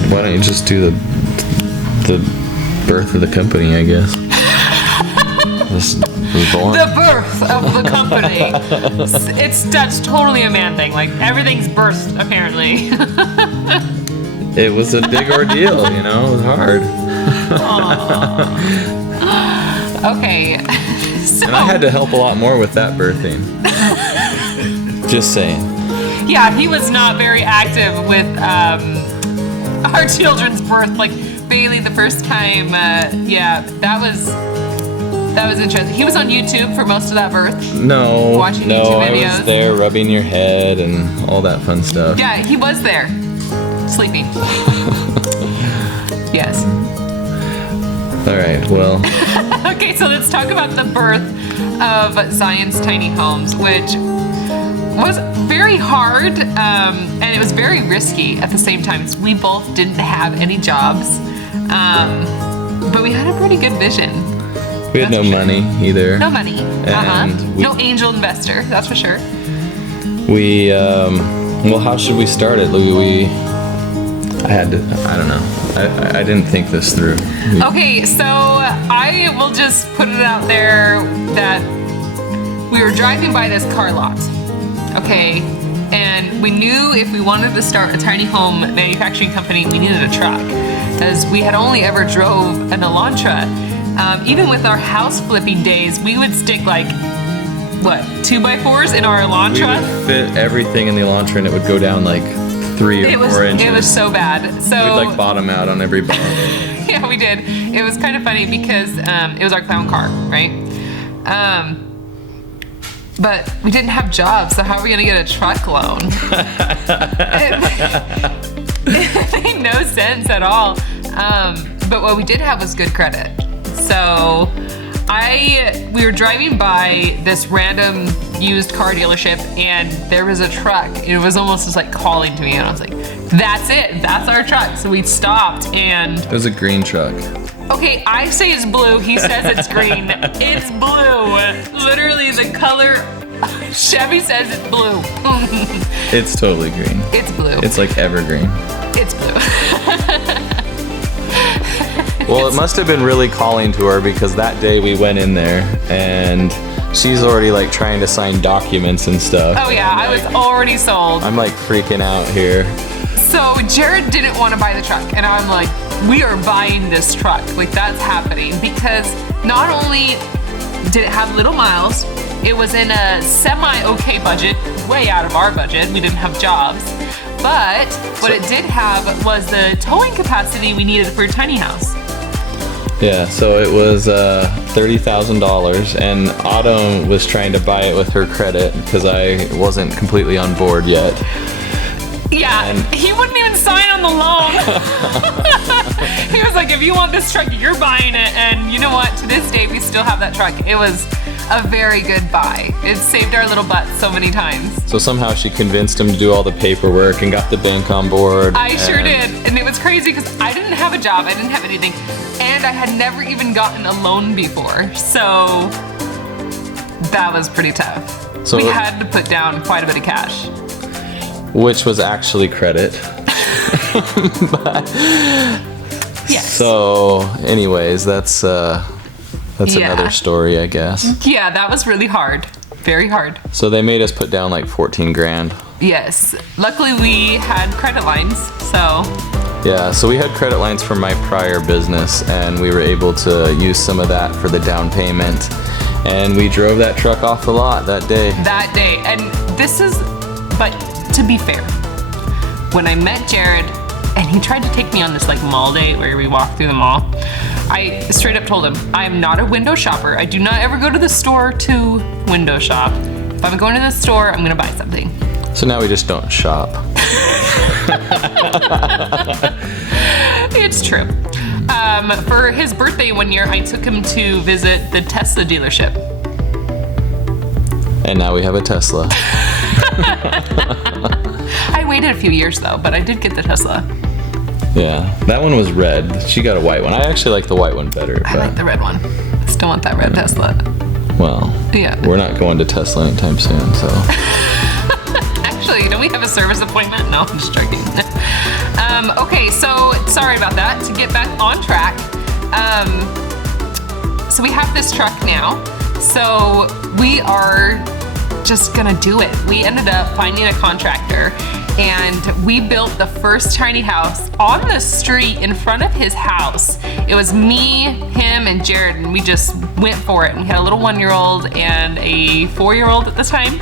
shit, why don't you just do the birth of the company, I guess. This was born. The birth of the company. That's totally a man thing. Like, everything's birthed, apparently. It was a big ordeal, you know? It was hard. Okay. So, And I had to help a lot more with that birthing. Just saying. yeah, he was not very active with our children's birth. Like, Bailey the first time, yeah, that was interesting. He was on YouTube for most of that birth. No, Watching no, YouTube I videos. was there rubbing your head and all that fun stuff. Yeah, he was there. Sleeping. Yes. All right, well, Okay, so let's talk about the birth of Zion's Tiny Homes, which was very hard, and it was very risky at the same time. We both didn't have any jobs, but we had a pretty good vision. we had That's no for sure. money either. No money. And we- No angel investor, that's for sure. We, well, how should we start it, Louis? I don't know. I didn't think this through. Okay, so I will just put it out there that we were driving by this car lot, okay, and we knew if we wanted to start a tiny home manufacturing company, we needed a truck, as we had only ever drove an Elantra. Even with our house flipping days, we would stick like, what, 2x4s in our We Elantra? would fit everything in the Elantra and it would go down like 3 or 4 inches. It was so bad. So We'd like bottom out on every bump. yeah, we did. It was kind of funny because it was our clown car, right? But we didn't have jobs, so how are we gonna get a truck loan? It made no sense at all. But what we did have was good credit. So we were driving by this random used car dealership and there was a truck. It was almost just like calling to me and I was like, that's it, that's our truck. So we stopped and It was a green truck. okay, I say it's blue, he says it's green. It's blue. Literally the color, Chevy says it's blue. It's totally green. It's blue. It's like evergreen. It's blue. Well, it must have been really calling to her because that day we went in there and she's already like trying to sign documents and stuff. Oh yeah, I was already sold. I'm like freaking out here. So Jared didn't want to buy the truck, and I'm like, we are buying this truck. Like, that's happening because not only did it have little miles, it was in a semi-okay budget, way out of our budget. We didn't have jobs. But what it did have was the towing capacity we needed for a tiny house. Yeah, so it was $30,000 and Autumn was trying to buy it with her credit because I wasn't completely on board yet. Yeah, he wouldn't even sign on the loan. He was like, if you want this truck, you're buying it. And you know what? To this day, we still have that truck. It was a very good buy. It saved our little butts so many times. So somehow she convinced him to do all the paperwork and got the bank on board. I sure did. And it was crazy because I didn't have a job. I didn't have anything. And I had never even gotten a loan before. So that was pretty tough. So we had to put down quite a bit of cash. Which was actually credit. Yes. So anyways, that's Yeah. another story, I guess. Yeah, that was really hard. Very hard. So they made us put down like 14 grand. Yes. Luckily, we had credit lines, so Yeah, so we had credit lines from my prior business and we were able to use some of that for the down payment. And we drove that truck off the lot that day. that day. And this is, but to be fair, when I met Jared and he tried to take me on this like mall date where we walked through the mall, I straight up told him, I am not a window shopper. I do not ever go to the store to window shop. If I'm going to the store, I'm gonna buy something. So now we just don't shop. It's true. For his birthday one year, I took him to visit the Tesla dealership. And now we have a Tesla. I waited a few years though, but I did get the Tesla. Yeah, that one was red. She got a white one. I actually like the white one better. I like the red one. I still want that red Tesla. Well, Yeah. we're not going to Tesla anytime soon, so. Actually, don't we have a service appointment? No, I'm just joking. Okay, so sorry about that. To get back on track, so we have this truck now. So we are just gonna do it. We ended up finding a contractor and we built the first tiny house on the street in front of his house. It was me, him, and Jared, and we just went for it. And we had a little 1-year-old and a 4-year-old at the time,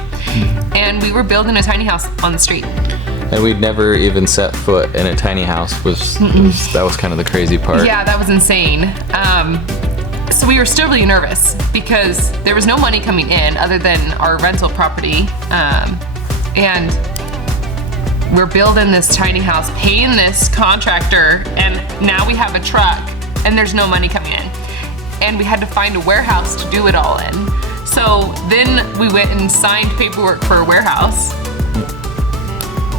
and we were building a tiny house on the street. And we'd never even set foot in a tiny house. That was kind of the crazy part. Yeah, that was insane. So we were still really nervous because there was no money coming in other than our rental property, and we're building this tiny house, paying this contractor, and now we have a truck and there's no money coming in. And we had to find a warehouse to do it all in. So then we went and signed paperwork for a warehouse.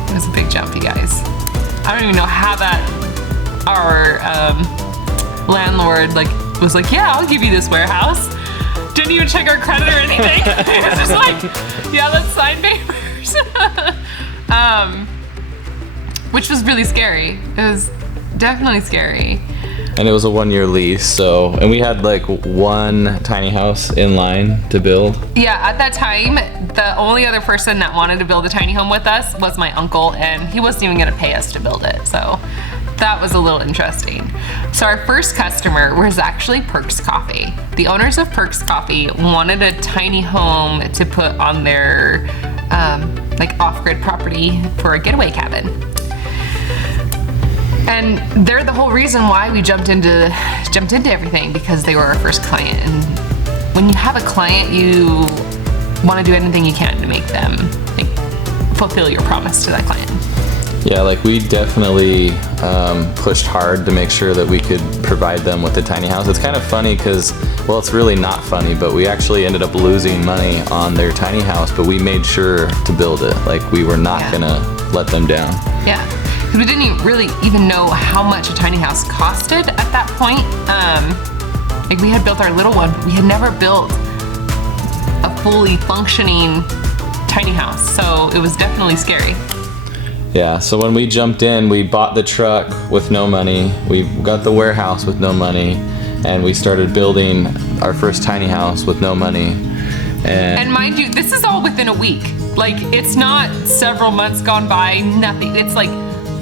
It was a big jump, you guys. I don't even know how that, our landlord was like, yeah, I'll give you this warehouse. Didn't even check our credit or anything. It was just like, yeah, let's sign papers. Which was really scary. It was definitely scary. And it was a 1-year lease, and we had like one tiny house in line to build. Yeah, at that time, the only other person that wanted to build a tiny home with us was my uncle, and he wasn't even gonna pay us to build it, so that was a little interesting. So our first customer was actually Perks Coffee. The owners of Perks Coffee wanted a tiny home to put on their like off-grid property for a getaway cabin. And they're the whole reason why we jumped into everything, because they were our first client. And when you have a client, you want to do anything you can to make them fulfill your promise to that client. Yeah, like we definitely pushed hard to make sure that we could provide them with a tiny house. It's kind of funny because, well, it's really not funny, but we actually ended up losing money on their tiny house, but we made sure to build it. Like we were not gonna let them down. Yeah. We didn't really even know how much a tiny house costed at that point. Like we had built our little one, but we had never built a fully functioning tiny house, so it was definitely scary. Yeah, so when we jumped in, we bought the truck with no money, we got the warehouse with no money, and we started building our first tiny house with no money. And mind you, this is all within a week. Like, it's not several months gone by, nothing. It's like,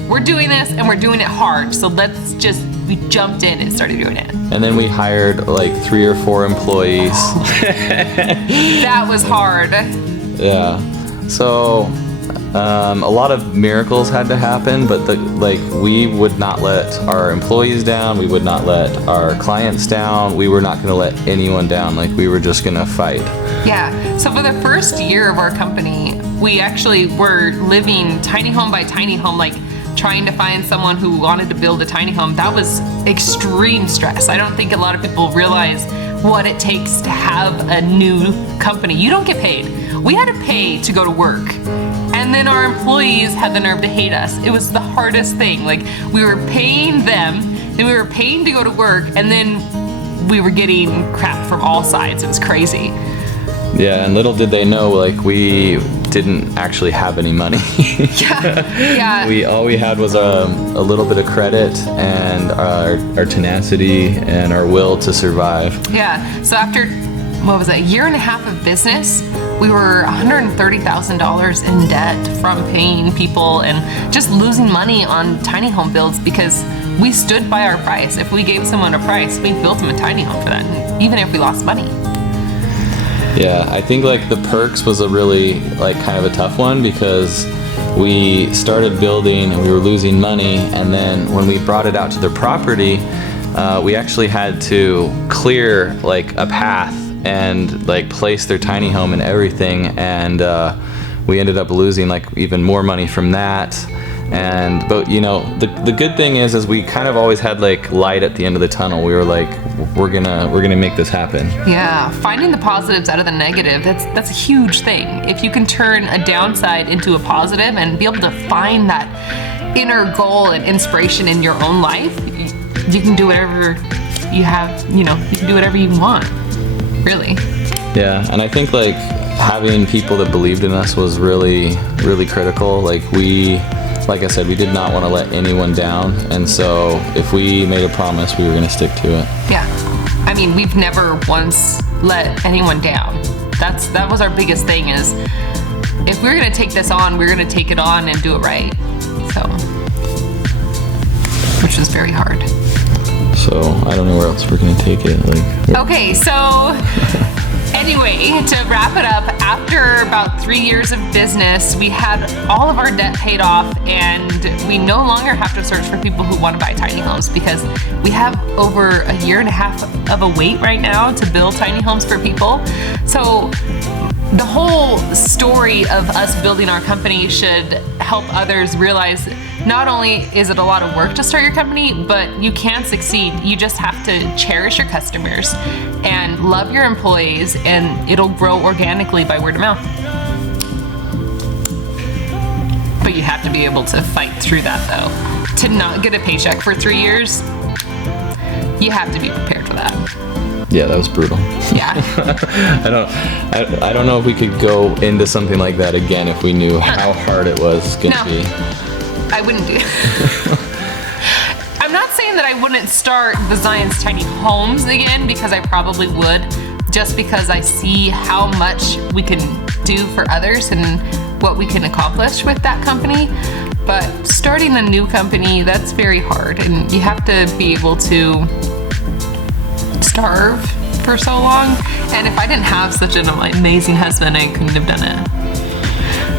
we're doing this and we're doing it hard, so we jumped in and started doing it. And then we hired like 3 or 4 employees. That was hard. Yeah, so a lot of miracles had to happen, but we would not let our employees down, we would not let our clients down, we were not gonna let anyone down, like we were just gonna fight. Yeah, so for the first year of our company, we actually were living tiny home by tiny home, like trying to find someone who wanted to build a tiny home. That was extreme stress. I don't think a lot of people realize what it takes to have a new company. You don't get paid. We had to pay to go to work. And then our employees had the nerve to hate us. It was the hardest thing. Like, we were paying them, then we were paying to go to work, and then we were getting crap from all sides. It was crazy. Yeah, and little did they know, like, we didn't actually have any money. Yeah. All we had was a little bit of credit and our tenacity and our will to survive. Yeah, so after, a year and a half of business, we were $130,000 in debt from paying people and just losing money on tiny home builds because we stood by our price. If we gave someone a price, we built them a tiny home for that, even if we lost money. Yeah, I think like the Perks was a really kind of a tough one because we started building and we were losing money, and then when we brought it out to their property, we actually had to clear a path and place their tiny home and everything, and we ended up losing even more money from that. But the good thing is we kind of always had light at the end of the tunnel. We were we're gonna make this happen. Yeah, finding the positives out of the negative, that's a huge thing. If you can turn a downside into a positive and be able to find that inner goal and inspiration in your own life, you can do whatever you have, you can do whatever you want, really. Yeah, and I think like having people that believed in us was really, really critical. Like like I said, we did not want to let anyone down, and so if we made a promise, we were going to stick to it. Yeah. I mean, we've never once let anyone down. That was our biggest thing, is if we're going to take this on, we're going to take it on and do it right. So, which was very hard. So I don't know where else we're going to take it. Okay, so anyway, to wrap it up, after about 3 years of business, we had all of our debt paid off, and we no longer have to search for people who want to buy tiny homes, because we have over a year and a half of a wait right now to build tiny homes for people. So the whole story of us building our company should help others realize not only is it a lot of work to start your company, but you can succeed. You just have to cherish your customers and love your employees, and it'll grow organically by word of mouth. But you have to be able to fight through that, though. To not get a paycheck for 3 years, you have to be prepared for that. Yeah, that was brutal. Yeah. I don't know if we could go into something like that again if we knew how hard it was going to be. I wouldn't do. I'm not saying that I wouldn't start the Zion's Tiny Homes again, because I probably would, just because I see how much we can do for others and what we can accomplish with that company. But starting a new company, that's very hard, and you have to be able to starve for so long. And if I didn't have such an amazing husband, I couldn't have done it.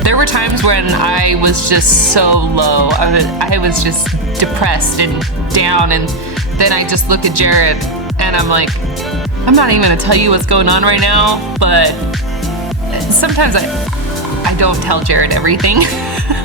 There were times when I was just so low. I was just depressed and down, and then I just look at Jared and I'm like, I'm not even gonna tell you what's going on right now, but sometimes I don't tell Jared everything.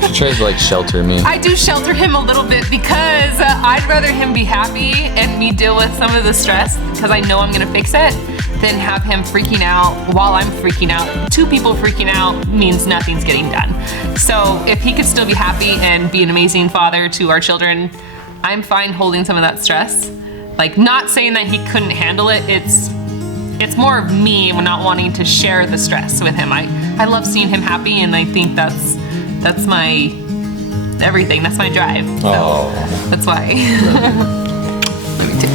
She tries to like shelter me. I do shelter him a little bit, because I'd rather him be happy and me deal with some of the stress, because I know I'm gonna fix it, than have him freaking out while I'm freaking out. Two people freaking out means nothing's getting done. So if he could still be happy and be an amazing father to our children, I'm fine holding some of that stress. Like, not saying that he couldn't handle it, it's more of me not wanting to share the stress with him. I love seeing him happy, and I think that's my everything. That's my drive. So that's why. Me too.